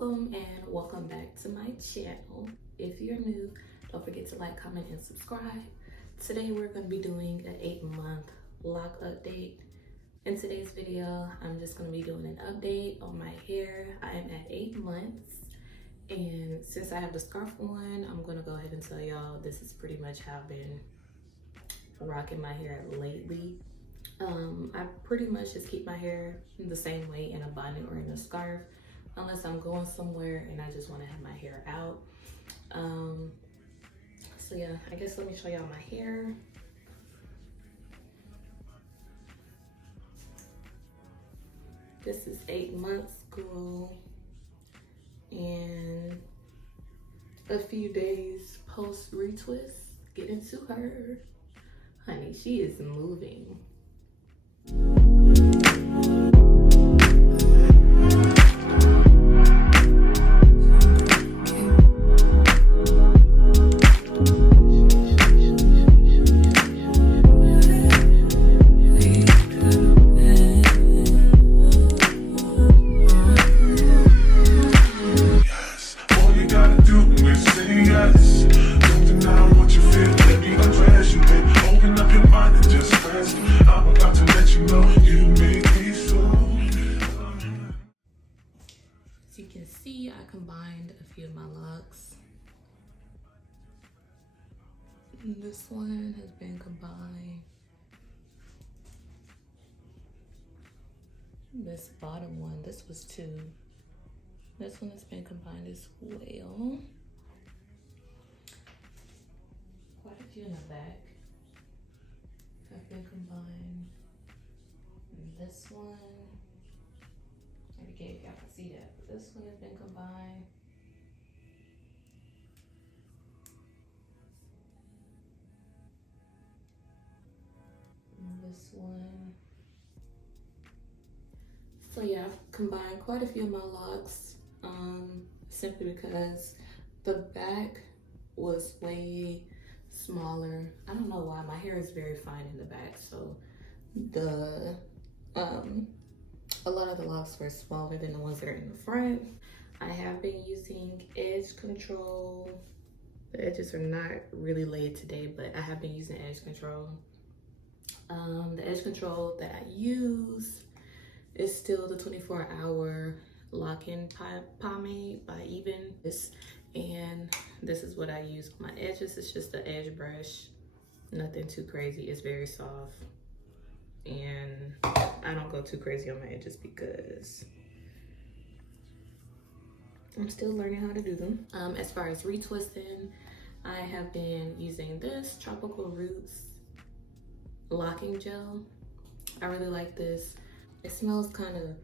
welcome back to my channel. If you're new, don't forget to like, comment, and subscribe. Today we're going to be doing an 8-month lock update. In today's video, I'm just going to be doing an update on my hair. I am at 8 months, and since I have the scarf on, I'm going to go ahead and tell y'all this is pretty much how I've been rocking my hair lately. I pretty much just keep my hair the same way in a bonnet or in a scarf, unless I'm going somewhere and I just want to have my hair out. So yeah, I guess let me show y'all my hair. This is 8 months ago and a few days post retwist. Get into her. Honey, she is moving. You can see I combined a few of my locks. This one has been combined. This bottom one, this was 2. This one has been combined as well. Quite a few in the back have been combined. And this one, okay, if y'all can see that, but this one has been combined. And this one. So yeah, I've combined quite a few of my locks, simply because the back was way smaller. I don't know why, my hair is very fine in the back, so the a lot of the locks were smaller than the ones that are in the front. I have been using edge control. The edges are not really laid today, but I have been using edge control. The edge control that I use is still the 24-hour lock-in pomade by Even. And this is what I use on my edges. It's just the edge brush, nothing too crazy. It's very soft. And I don't go too crazy on my edges because I'm still learning how to do them. As far as retwisting, I have been using this Tropical Roots locking gel. I really like this. It smells kind of,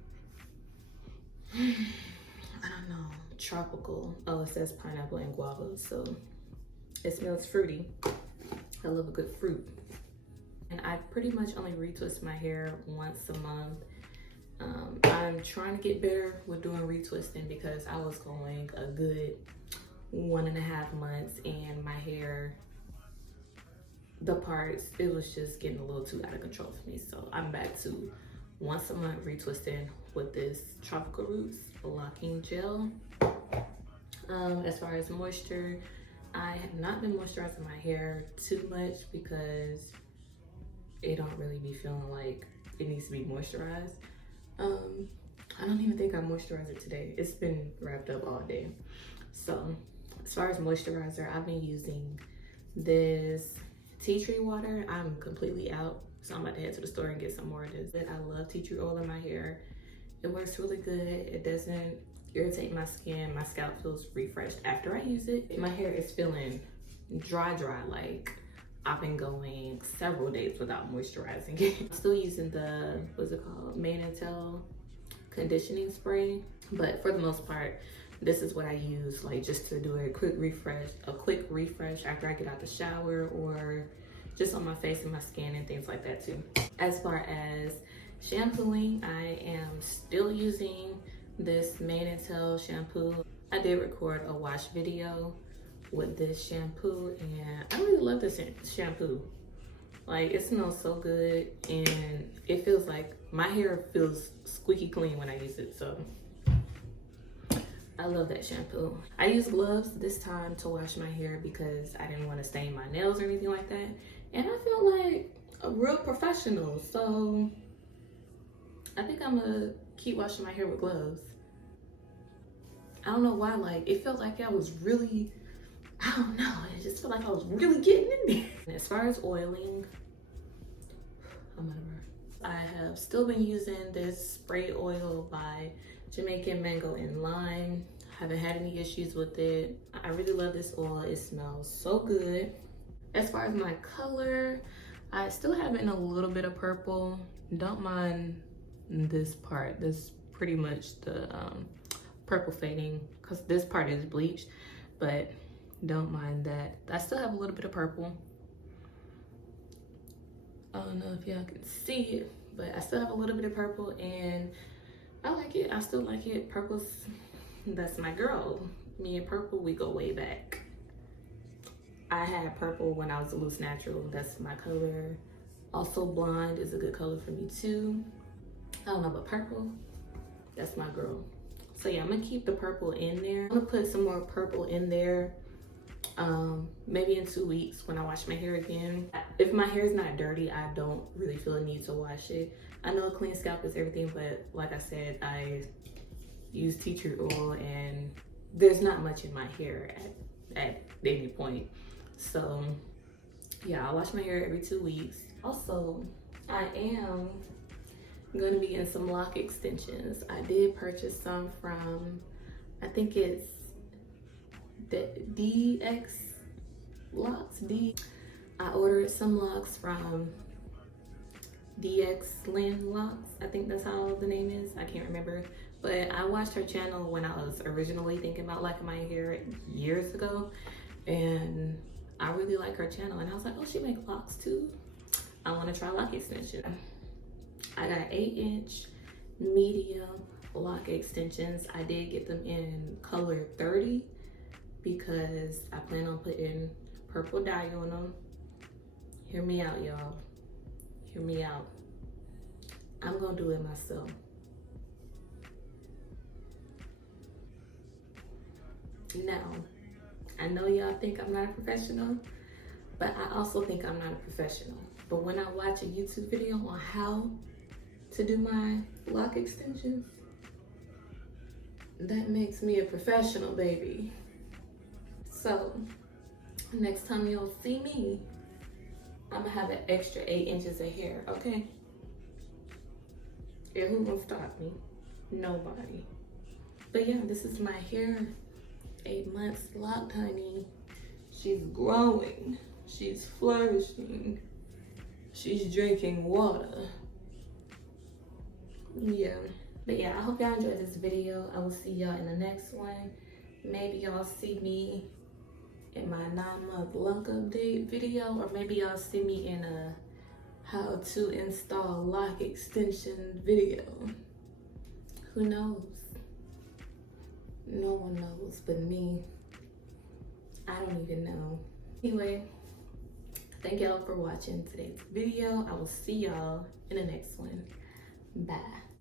I don't know, tropical. Oh, it says pineapple and guava, so it smells fruity. I love a good fruit. And I pretty much only retwist my hair once a month. I'm trying to get better with doing retwisting because I was going a good 1.5 months and my hair, the parts, it was just getting a little too out of control for me. So I'm back to once a month retwisting with this Tropical Roots locking gel. As far as moisture, I have not been moisturizing my hair too much because it don't really be feeling like it needs to be moisturized. I don't even think I moisturized it today. It's been wrapped up all day. So as far as moisturizer, I've been using this tea tree water. I'm completely out, so I'm about to head to the store and get some more of this. I love tea tree oil in my hair. It works really good. It doesn't irritate my skin. My scalp feels refreshed after I use it. My hair is feeling dry, like I've been going several days without moisturizing it. I'm still using the, what's it called? Mane and Tail conditioning spray. But for the most part, this is what I use, like just to do a quick refresh after I get out the shower, or just on my face and my skin and things like that too. As far as shampooing, I am still using this Mane and Tail shampoo. I did record a wash video with this shampoo and I really love this shampoo. Like, it smells so good and it feels like my hair feels squeaky clean when I use it. So I love that shampoo. I use gloves this time to wash my hair because I didn't want to stain my nails or anything like that. And I feel like a real professional. So I think I'm gonna keep washing my hair with gloves. I don't know why, like it felt like I was really, I don't know, it just felt like I was really getting in there. And as far as oiling, I'm gonna burn. I have still been using this spray oil by Jamaican Mango and Lime. Haven't had any issues with it. I really love this oil. It smells so good. As far as my color, I still have it in a little bit of purple. Don't mind this part. This pretty much the purple fading because this part is bleached, but don't mind that. I still have a little bit of purple. I don't know if y'all can see it, but I still have a little bit of purple and I like it. I still like it. Purple's, that's my girl. Me and purple, we go way back. I had purple when I was a loose natural. That's my color. Also blonde is a good color for me too. I don't know, but purple, that's my girl. So yeah, I'm gonna keep the purple in there. I'm gonna put some more purple in there maybe in 2 weeks when I wash my hair again. If my hair is not dirty, I don't really feel a need to wash it. I know a clean scalp is everything, but like I said, I use tea tree oil and there's not much in my hair at any point. So yeah, I wash my hair every 2 weeks. Also, I am gonna be getting some lock extensions. I did purchase some from, I think it's DX Locks. I ordered some locks from DX Lynn Locks. I think that's how the name is. I can't remember. But I watched her channel when I was originally thinking about locking my hair years ago. And I really like her channel. And I was like, oh, she makes locks too. I want to try lock extension. I got 8-inch medium lock extensions. I did get them in color 30 because I plan on putting purple dye on them. Hear me out, y'all. Hear me out. I'm gonna do it myself. Now, I know y'all think I'm not a professional, but I also think I'm not a professional. But when I watch a YouTube video on how to do my lock extensions, that makes me a professional, baby. So next time you'll see me, I'm gonna have an extra 8 inches of hair, okay? And who gonna stop me? Nobody. But yeah, this is my hair. 8 months locked, honey. She's growing. She's flourishing. She's drinking water. Yeah. But yeah, I hope y'all enjoyed this video. I will see y'all in the next one. Maybe y'all see me in my 9-month Locupdate video, or maybe y'all see me in a how to install lock extension video. Who knows? No one knows but me. I don't even know. Anyway, thank y'all for watching today's video. I will see y'all in the next one. Bye.